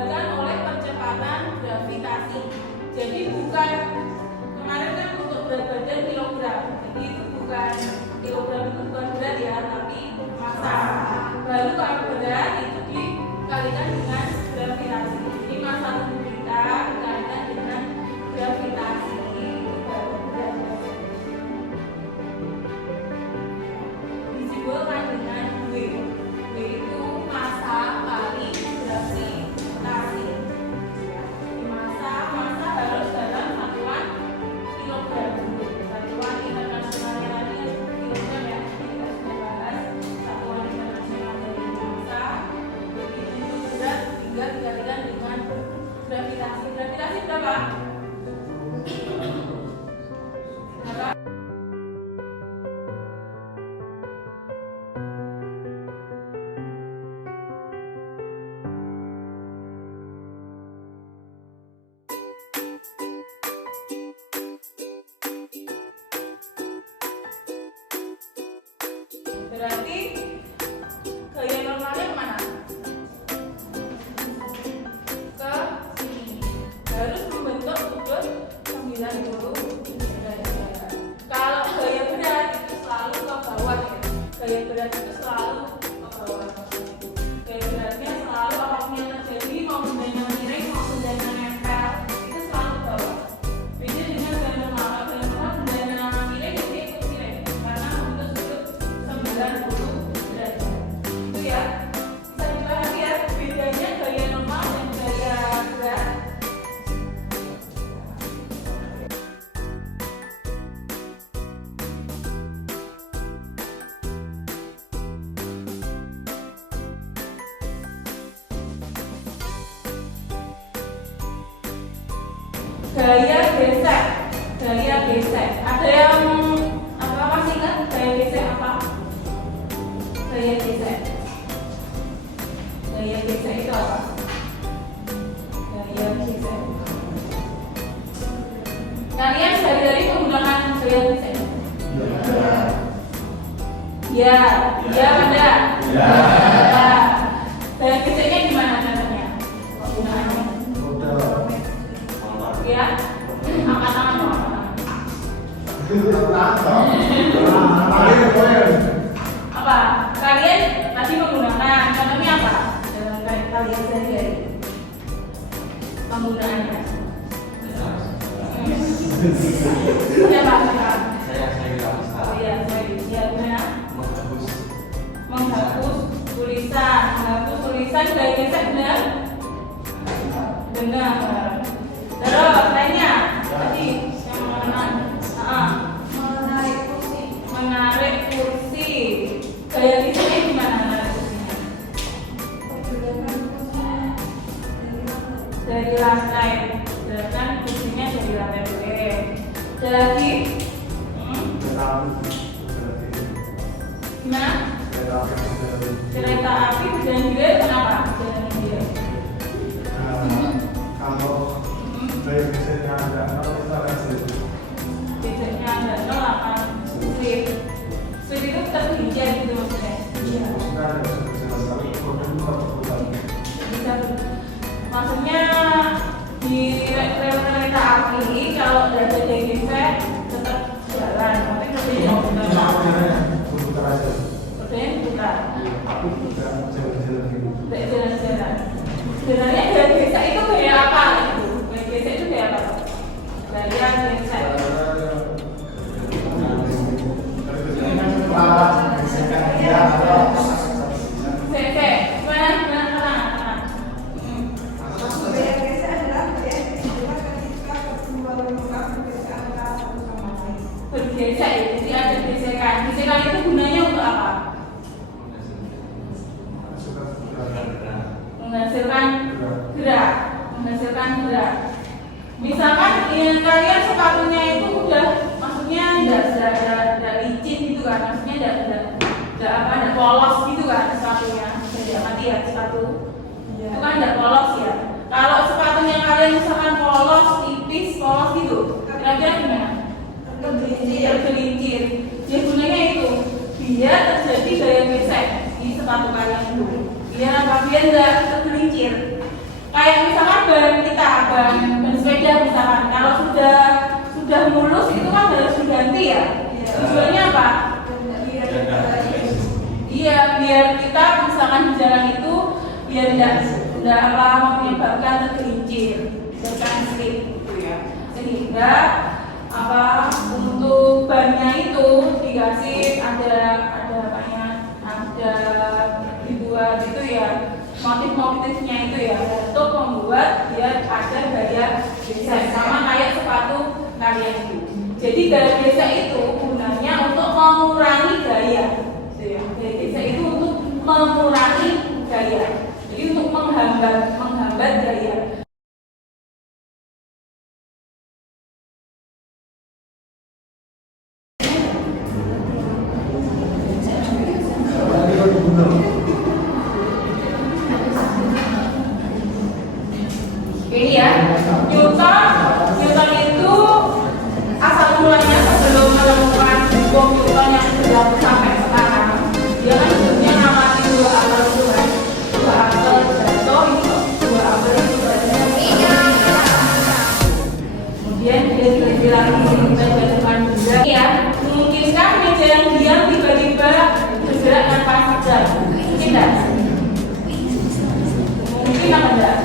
diakibatkan oleh percepatan gravitasi. Jadi bukan kemarin kan untuk berat badan kilogram. Jadi itu bukan kilogram, itu bukan berat ya, tapi massa. Baru kalau berat itu dikalikan dengan gravitasi. Jadi massa tubuh kita dikalikan dengan gravitasi. Itu baru berat badan. Disimbolkan dengan W. W itu massa kali gravitasi. Massa harus dalam satuan kilogram. Satuan internasionalnya lagi kilogram ya. Kita sudah bahas satuan internasional dari massa. Jadi untuk berat tinggal dikalikan dengan gravitasi. Gravitasi berapa? Berapa? Berarti gaya normalnya kemana? Ke sini. Harus membentuk sudut 90 derajat. Kalau gaya berat itu selalu ke bawah ya. Gaya berat itu selalu ke bawah. Gaya beratnya selalu apapun yang terjadi, mau bendanya miring, mau bendanya nempel, itu selalu ke bawah. Beda dengan gaya normal. Gaya normal bendanya miring jadi ikut miring karena membentuk sudut 90 derajat. Itu ya. Bisa dipahami ya bedanya gaya normal dan gaya berat. Gaya gesek. Gaya gesek. Ada yang apa masih ingat gaya gesek apa? Gaya gesek. Gaya gesek itu apa? Gaya gesek. Kalian sehari-hari menggunakan gaya gesek? Ya, ya ada. Ya. Gaya geseknya gimana caranya? Penggunaannya? Ya, angkat tangan dong. Apa? Kalian tadi menggunakan contohnya apa? Dalam kalian sehari-hari penggunaannya. Siapa? Saya Oh iya, saya gimana? Menghapus tulisan. Menghapus tulisan gaya gesek benar? Benar. Terus lainnya tadi yang menarik kursi. Gaya geseknya gimana menarik kursinya? Dari lantai. Gerakan kursinya dari lantai boleh. Ada lagi? Gimana? Kereta api berjalan gilir kenapa? Jalan gilir. Kalau gaya geseknya ada, kalau kita lihat Geseknya ada 0,8 slip. Slip itu tergelincir gitu maksudnya. Iya. Bisa. Maksudnya di rel kereta api kalau ada gaya gesek tetap jalan, tapi kerjanya putar aja. kerjanya putar. Aku juga jalan-jalan gitu. Tidak jalan-jalan. Sebenarnya gaya gesek itu gaya apa? Gaya gesek itu gaya apa? Gaya gesek. Gesek. Gimana? Bergesek, jadi ada gesekan. Gesekan itu gunanya untuk apa? Menghasilkan gerak. Misalkan kalian sepatunya itu udah, maksudnya tidak licin gitu kan, maksudnya tidak polos gitu kan sepatunya. Jadi amati ya sepatu. Itu kan tidak polos ya. Kalau sepatunya kalian misalkan polos, tipis, polos gitu, kira-kira gimana? Tergelincir. Jadi gunanya itu biar terjadi gaya gesek di sepatu kalian itu. Biar apa? Biar nggak tergelincir. Kayak misalkan ban sepeda misalkan, kalau sudah mulus itu kan harus diganti ya. Tujuannya apa? Iya, biar kita misalkan di jalan itu biar tidak menyebabkan tergelincir, bahkan slip gitu ya. Sehingga untuk bannya itu dikasih ada dibuat itu ya, motif-motifnya itu ya, untuk membuat dia ada gaya desain sama kayak sepatu kalian itu. Jadi gaya desa itu gunanya untuk mengurangi gaya. Gaya desa itu untuk mengurangi gaya. Jadi untuk menghambat gaya. Ini ya, Newton itu asal mulanya sebelum menemukan hukum Newton yang berlaku sampai sekarang, dia kan hidupnya ngamati dua apel itu kan, dua apel jatuh itu, dua apel itu kemudian dia dilatih menjatuhkan benda ya, memungkinkan meja yang diam tiba-tiba bergerak tanpa sadar, mungkin tidak? Mungkin apa enggak?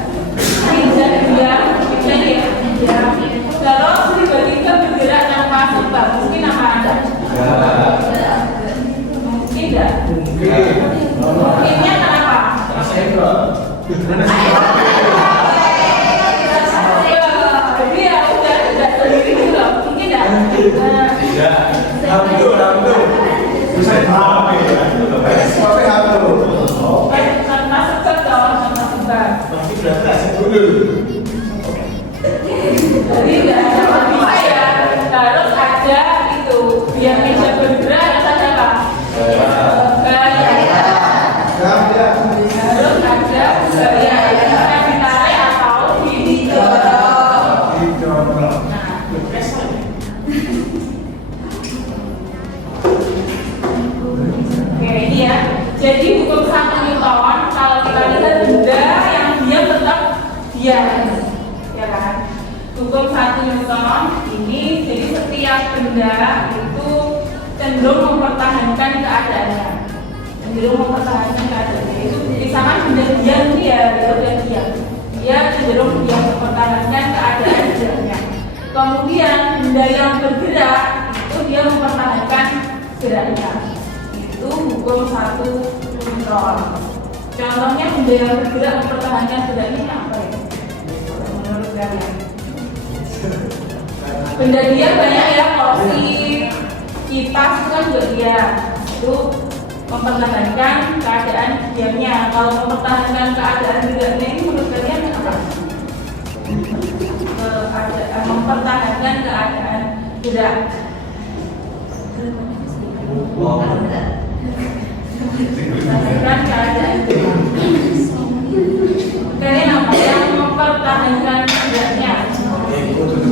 Meja diam, terus tiba-tiba bergerak tanpa sebab, mungkin apa ada? Mungkin tidak? Mungkinnya kenapa? Jadi ya udah sendiri gitu loh, mungkin tidak? Tidak. Alhamdulillah. Bisa dipahami ya. Tapi alhamdulillah. Tanpa sebab dong, tanpa sebab. Tapi berarti asal dulu. Jadi nggak ada bisa ya, harus ada itu biar meja bergerak harus ada apa? Gaya. Harus ada gaya yang ditarik atau didorong. Oke ini ya. Jadi hukum 1 Newton kalau kita lihat benda yang diam tetap diam, ya kan? Hukum 1 Newton ini, jadi setiap benda itu cenderung mempertahankan keadaannya. Itu misalkan benda diam ini ya, dia udah diam. Dia cenderung dia mempertahankan keadaan diamnya. Kemudian benda yang bergerak itu dia mempertahankan geraknya. Itu hukum 1 Newton. Contohnya benda yang bergerak mempertahankan geraknya apa ya? Menurut kalian? Benda diam banyak ya, kursi, kipas itu kan juga diam. Itu mempertahankan keadaan diamnya. Kalau mempertahankan keadaan geraknya ini menurut kalian apa? Mempertahankan keadaan gerak. Mempertahankan keadaan gerak. Kalian apa yang mempertahankan geraknya?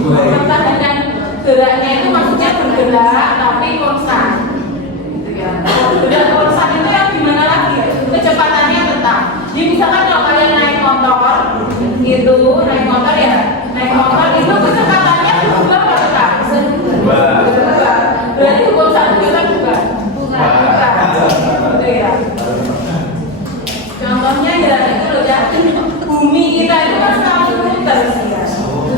Mempertahankan geraknya itu maksudnya bergerak tapi konstan, gitu ya. Bergerak konstan itu yang gimana lagi? Kecepatannya tetap. Jadi misalkan kalau kalian naik motor itu kecepatannya berubah atau tetap? Berubah. Berarti hukum 1 kita juga gitu ya. Contohnya ya itu loh ya, bumi kita itu kan selalu muter sih ya.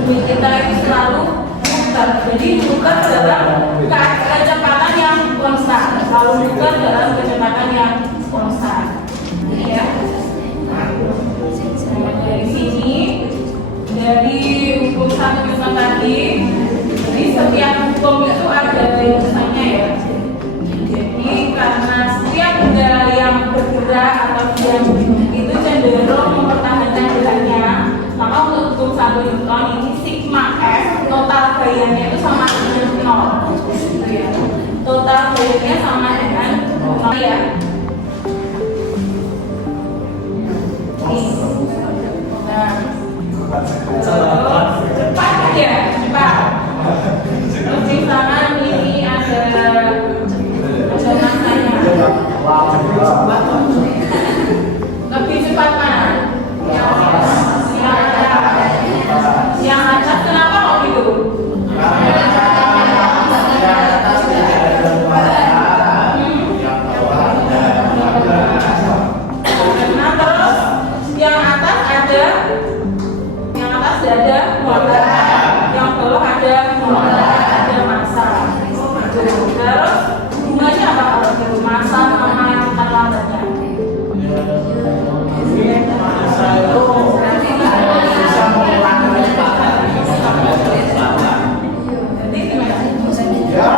Bumi kita itu selalu muter. Jadi muter dalam kecepatan yang konstan. Selalu muter dalam kecepatan yang konstan. Ini ya. Dari sini, dari hukum 1 Newton tadi, jadi setiap hukum itu ada rujukannya ya. Jadi karena setiap benda yang bergerak atau diam itu cenderung mempertahankan geraknya, maka untuk hukum 1 Newton ini sigma F total gayanya itu sama dengan 0, gitu ya. Total gayanya sama dengan 0 ya. Nah, cepat ya, cepat. Terus di sana ini ada masanya. Lebih cepat mana? Yang masih ada muatan, yang bawah ada muatan, ada massa. Terus hubungannya apa kalau gitu? Massa sama cepat lambatnya? Massa itu bisa mengurangi kecepatan sampai kecepatan. Jadi gimana? Ya.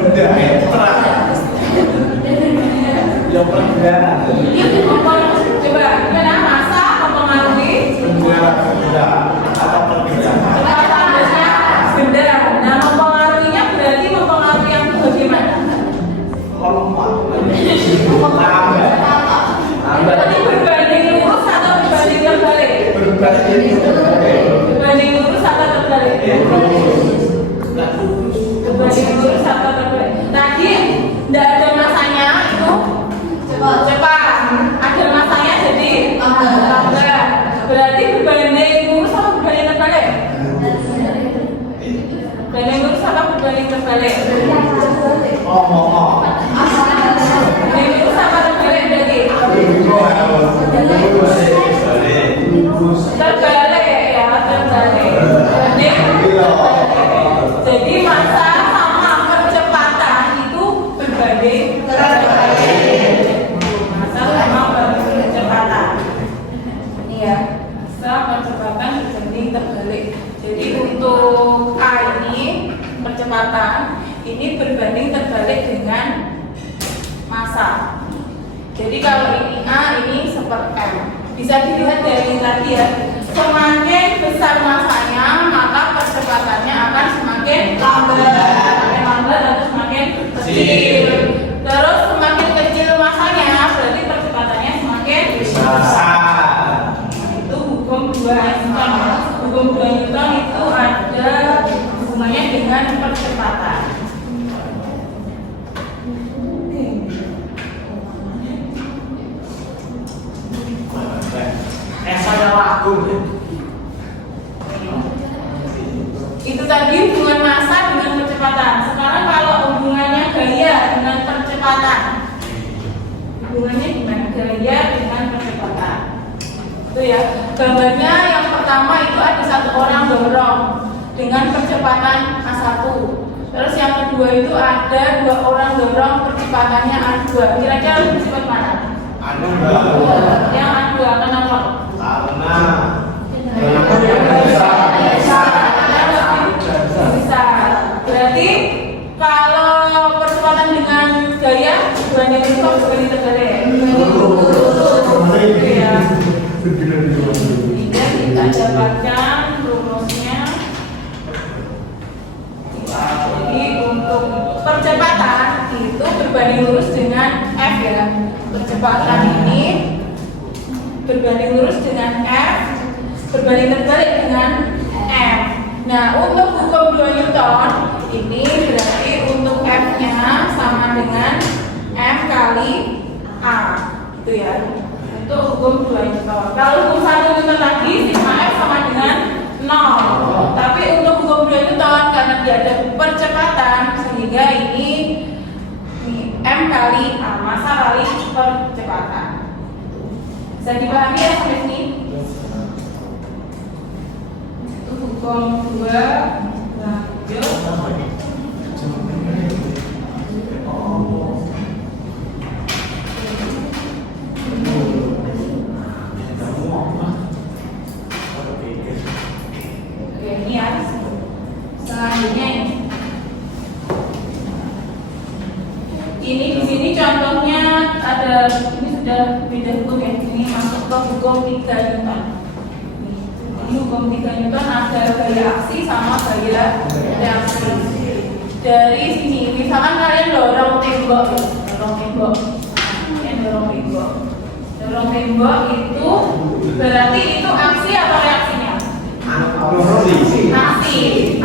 Benda terang. Yang perbedaan. Coba gimana massa mempengaruhi Benda atau perbedaan. cepat lambatnya benda. Nah, mempengaruhinya berarti mempengaruhi yang bagaimana? Berarti berbanding lurus atau berbanding terbalik? Berbanding lurus atau terbalik? Berbanding lurus atau terbalik? Tadi tidak ada masanya itu cepat. Ada masanya jadi lambat. Berarti berbanding lurus atau berbanding terbalik? Berbanding lurus atau berbanding terbalik? Berbanding lurus atau terbalik berarti? Terbalik ya, terbalik. Jadi massa sama percepatan itu berbanding terbalik. Massa sama percepatan. Ini ya, massa percepatan berbanding terbalik. Jadi untuk A ini percepatan ini berbanding terbalik dengan massa. Jadi kalau ini A, ini seperti M. Bisa dilihat dari tadi ya. Semakin besar massanya, maka percepatannya akan semakin lambat atau semakin kecil. Terus semakin kecil massanya, berarti percepatannya semakin besar. Itu hukum 2 Newton. Hukum 2 Newton itu ada hubungannya dengan percepatan. Saya lagu. Itu tadi hubungan massa dengan percepatan. Sekarang kalau hubungannya gaya dengan percepatan, hubungannya gimana? Gaya dengan percepatan. Itu ya. Gambarnya yang pertama itu ada satu orang dorong dengan percepatan A1. Terus yang kedua itu ada 2 orang dorong percepatannya A2. Kira-kira lebih cepat mana? Yang A2 kenapa? Bisa. Berarti kalau percepatan dengan gaya berbanding lurus berbanding terbalik. Ya. Sehingga kita dapatkan rumusnya. Jadi untuk percepatan itu berbanding lurus dengan F ya. Percepatan ini berbanding lurus dengan F, berbanding terbalik dengan M. Nah, untuk hukum 2 Newton ini berarti untuk F-nya sama dengan M kali A, gitu ya. Untuk hukum 2 Newton. Kalau hukum 1 Newton tadi sigma F sama dengan 0. Tapi untuk hukum 2 Newton karena dia ada percepatan sehingga ini M kali A, massa kali percepatan. Bisa dipahami ya sampai sini? Itu hukum 2 lanjut. Oke, ini ya. Selanjutnya ini di sini contohnya ada, ini sudah beda hukum ya. Ini masuk ke hukum 3 Newton. Ini hukum 3 Newton ada gaya aksi sama gaya reaksi. Dari sini, misalkan kalian dorong tembok, dorong tembok itu berarti itu aksi atau reaksinya? Aksi.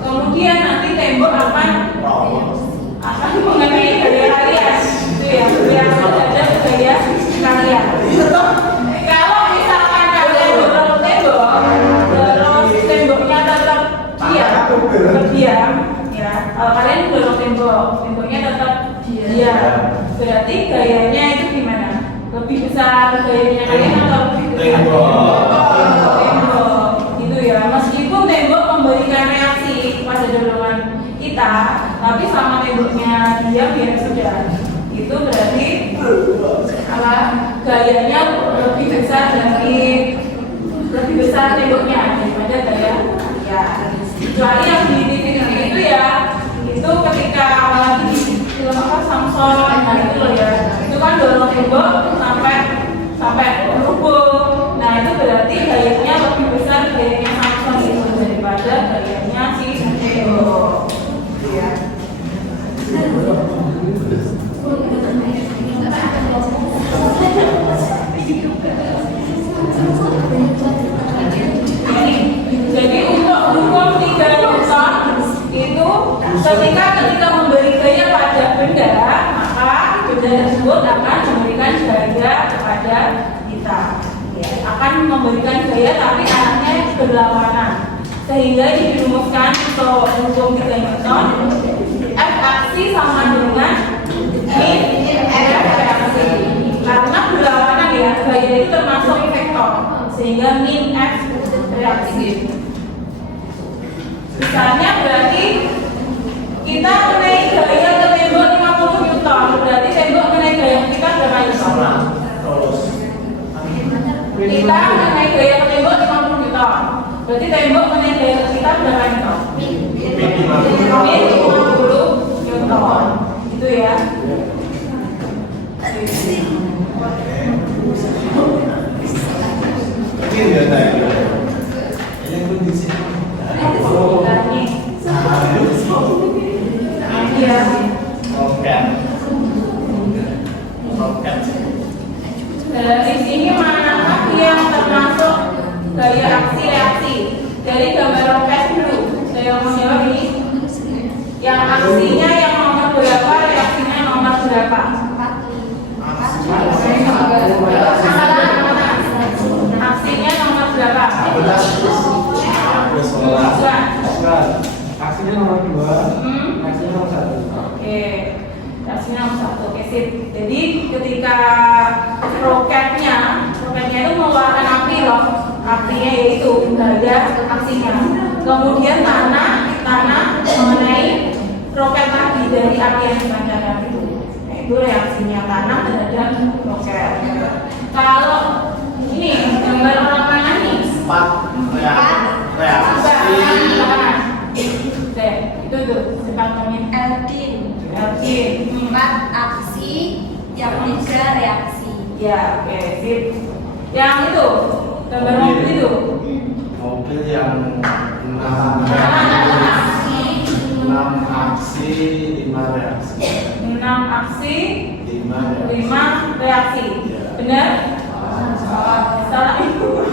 Kemudian nanti tembok akan mengenai gaya kalian, itu ya, yang ada gaya kalian. Kalau misalkan kalian dorong tembok, terus temboknya tetap berdiam, ya. Kalau kalian dorong tembok, temboknya tetap diam, Berarti gayanya itu gimana? Lebih besar gayanya kalian atau lebih besar? Tembok. Gitu ya. Meskipun tembok memberikan reaksi pada dorongan kita, tapi sama temboknya diam ya sudah. Itu berarti gayanya lebih besar lebih besar temboknya daripada gaya ya. Kecuali yang di TV itu ya, itu ketika apalagi di film apa Samson, nah itu loh ya, itu kan dorong tembok sampai rubuh. Nah itu berarti gayanya lebih besar gayanya Samson itu daripada gayanya si tembok. Ya. Jadi untuk hukum 3 Newton itu ketika memberi gaya pada benda, maka benda tersebut akan memberikan gaya kepada kita. Ya, akan memberikan gaya tapi arahnya berlawanan. Sehingga dirumuskan untuk hukum 3 Newton, F aksi sama dengan min F reaksi. Karena berlawanan ya, gaya itu termasuk vektor. Sehingga min F reaksi. Misalnya berarti kita menaik gaya ke tembok 50 Newton. Berarti tembok menaik gaya kita berapa Newton? Kita menaik gaya ke tembok 50 Newton. Berarti tembok menaik gaya ke kita berapa Newton? Min 50 Newton. Itu ya. Dari sini manakah yang termasuk gaya aksi reaksi? Dari gambar roket dulu. Saya mau jawab ini. Yang aksinya yang nomor berapa, reaksinya nomor berapa? Aksinya nomor berapa? Aksinya nomor 2, aksinya nomor 1. Oke, aksinya nomor 1. Oke, sip. Jadi ketika roketnya itu mengeluarkan api loh. Apinya yaitu gaya aksinya. Kemudian tanah mengenai roket tadi dari api yang dipancarkan itu. Nah, itu reaksinya tanah terhadap roket. Kalau ini gambar orang mana nih? 4 reaksi. Oke, itu tuh sepakatnya. Eldin 4 aksi, yang 3 reaksi. Ya, oke, sip. Yang itu gambar mobil itu. Mobil yang 6 aksi, 5 reaksi. 6 aksi, 5 5 reaksi. Benar? Salah itu.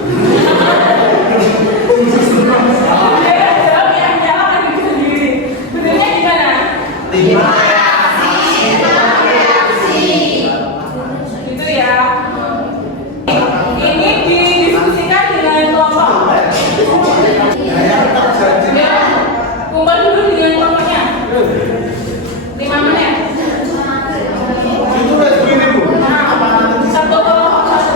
Jawab yang jawab lagi sendiri. Benernya gimana? 5 Itu ya. Ini didiskusikan dengan kelompok. Ya, kumpul dulu dengan kelompoknya. 5 menit. itu begini Bu. Nah, satu kelompok satu.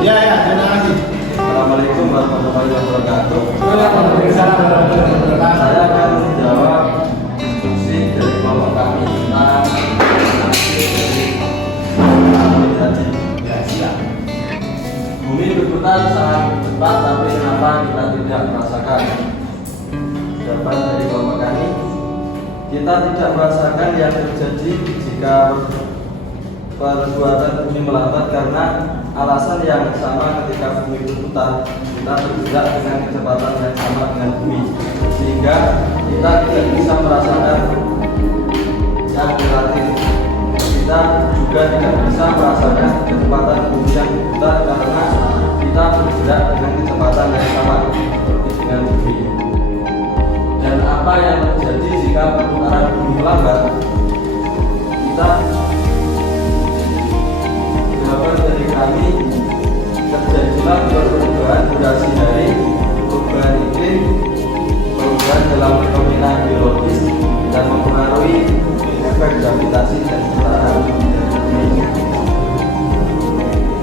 Ya, ya, terima kasih. Assalamualaikum warahmatullahi wabarakatuh. Waalaikumsalam warahmatullahi wabarakatuh. Saya akan menjawab diskusi dari kelompok kami tentang hasil dari haji. Ya, siap. Bumi berputar sangat cepat, tapi kenapa kita tidak merasakan? Jawaban dari kelompok kami, kita tidak merasakan yang terjadi jika perbuatan bumi melambat karena alasan yang sama. Ketika bumi berputar, kita bergerak dengan kecepatan yang sama dengan bumi, sehingga kita tidak bisa merasakan yang relatif. Kita juga tidak bisa merasakan kecepatan bumi yang berputar karena kita bergerak dengan kecepatan yang sama seperti dengan bumi. Dan apa yang terjadi jika perputaran bumi melambat? Kita jawaban dari kami, terjadilah perubahan durasi hari, perubahan iklim, perubahan dalam fenomena biologis, dan mempengaruhi efek gravitasi dan putaran bumi.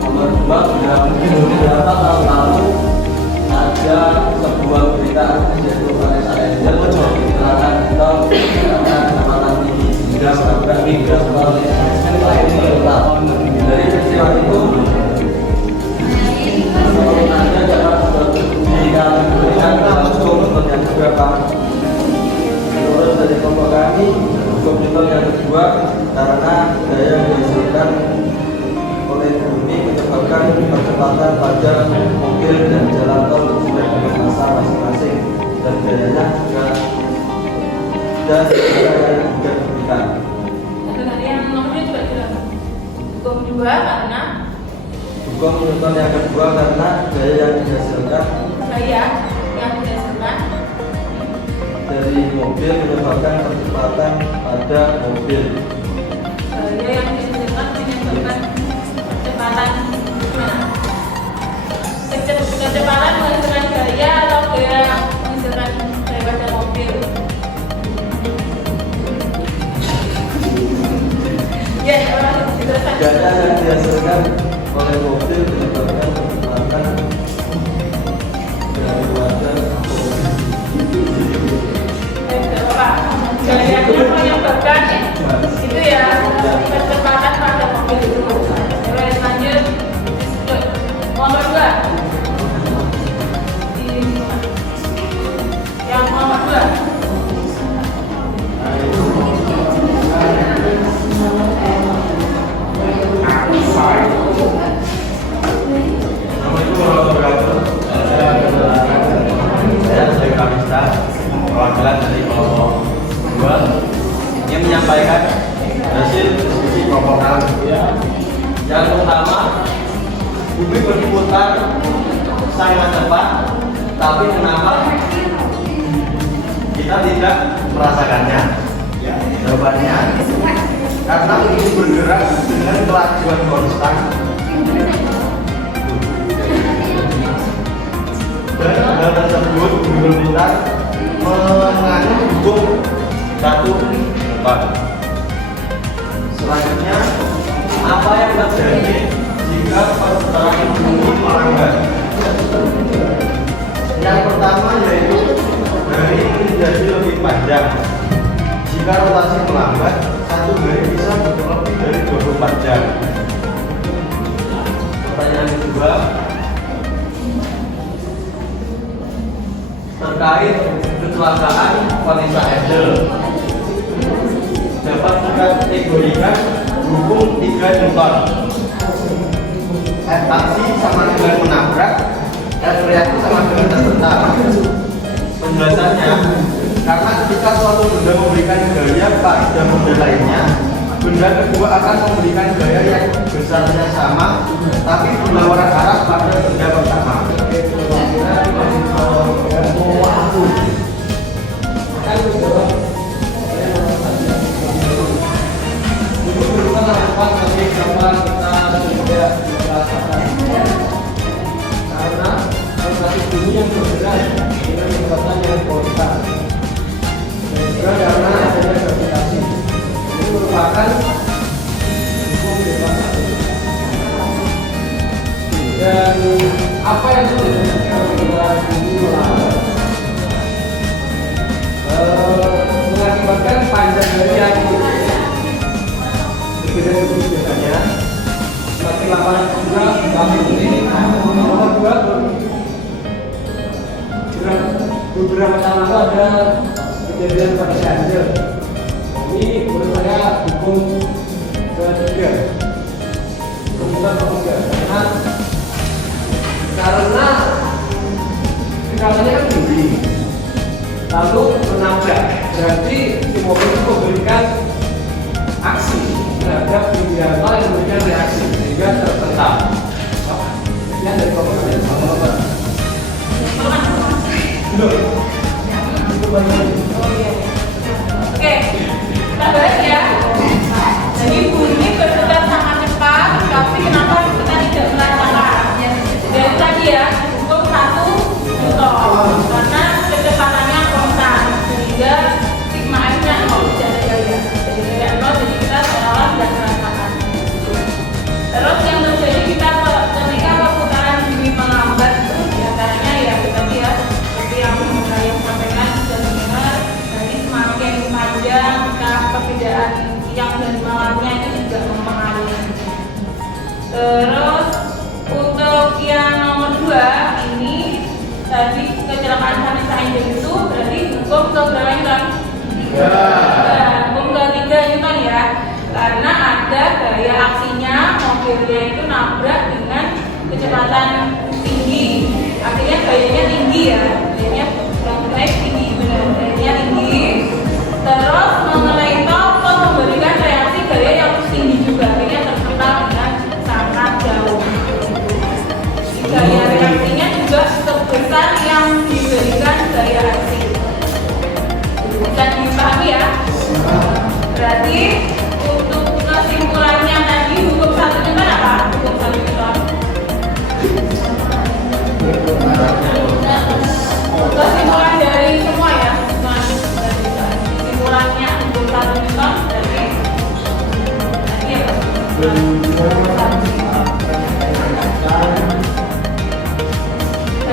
Nomor 2, beberapa tahun lalu ada sebuah berita yaitu Vanessa Angel kecelakaan beton karena kecepatan tinggi hingga menabrak migas oleh dari peristiwa itu Anda dapat diberikan hukum Newton yang keberapa? Menurut dari kelompok kami, hukum Newton yang kedua, karena daya yang dihasilkan oleh bumi menyebabkan percepatan pada mobil dan jalan tol sesuai dengan masa masing-masing, dan dayanya juga dan daya yang juga diberikan. Tadi yang nomornya juga bilang hukum 2 karena Hukum Newton yang kedua karena daya yang dihasilkan dari mobil menyebabkan percepatan pada mobil. daya yang dihasilkan menyebabkan kecepatan gimana? Kecepatan menghasilkan daya atau daya menghasilkan daripada mobil? Ya, orang diteruskan. Daya yang dihasilkan oleh mobil menyebabkan percepatan daripada Daya yang menyebabkan itu ya kecepatan pada mobil itu. Terus lanjut nomor 2. Yang nomor 2. Saya Kamista, perwakilan dari kelompok 2 yang menyampaikan hasil diskusi kelompok kami. Yang pertama, bumi berputar sangat cepat, tapi kenapa kita tidak merasakannya? Ya, jawabannya karena ini bergerak dengan kelajuan konstan dan hal tersebut berputar mengandung hukum satu empat. Selanjutnya, apa yang terjadi jika perputaran bumi melambat? Yang pertama yaitu hari menjadi lebih panjang. Jika rotasi melambat, satu hari bisa lebih dari 24 jam. Pertanyaan kedua, terkait kecelakaan Vanessa Angel, dapat dikategorikan hukum 3 Newton. F aksi sama dengan menabrak, F reaksi sama dengan terbentak. Penjelasannya, Karena ketika suatu benda memberikan gaya pada benda lainnya, benda kedua akan memberikan gaya yang besarnya sama, tapi berlawanan arah pada benda pertama. karena rotasi bumi yang bergerak dengan kecepatan yang konstan. Dan karena adanya gravitasi, ini merupakan hukum bebas. Dan apa yang terjadi ketika tinggi melanggar? Mengakibatkan panjang dari yang berbeda biasanya. Semakin lama juga kami ini nomor 2 beberapa tahun lalu ada kejadian pada Cianjur. Ini menurut saya hukum ketiga, karena kecepatannya kan tinggi, lalu menabrak, berarti si mobil itu memberikan aksi terhadap yang memberikan reaksi sehingga terpental. Sekian dari komponen sama-sama. Oke, kita bahas ya. Jadi bunyi bergerak sangat cepat, tapi kenapa kita tidak merasakan? Dari tadi ya, hukum 1 Newton, karena kecepatannya konstan, sehingga sigma f-nya 0 tidak ada gaya. Jadi gaya 0, jadi kita seolah tidak merasakan. Terus yang terjadi kita ketika perputaran bumi melambat itu diantaranya ya tadi ya, seperti yang saya sampaikan sudah dengar. Jadi semakin panjang kita perbedaan siang dan malamnya itu juga mempengaruhi. Terus untuk yang nomor 2 ini tadi kecelakaan Vanessa Angel itu berarti hukum keberapa Newton? 3. Hukum ketiga Newton ya, karena ada gaya aksinya mobilnya itu nabrak dengan kecepatan tinggi, artinya gayanya tinggi ya, gayanya yang naik tinggi, benar, gayanya tinggi. Terus mengenai toko memberikan reaksi gaya yang tinggi juga, akhirnya terkenal dengan sangat jauh. Gaya reaksinya juga sebesar yang diberikan gaya aksi. Bisa dipahami ya? Berarti untuk kesimpulannya tadi hukum 1 Newton apa? Hukum 1 Newton. Kesimpulan dari semua ya, kesimpulannya hukum 1 Newton berarti tadi apa?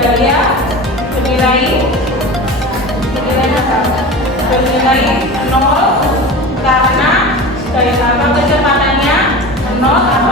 Gaya bernilai 0 karena gaya apa kecepatannya 0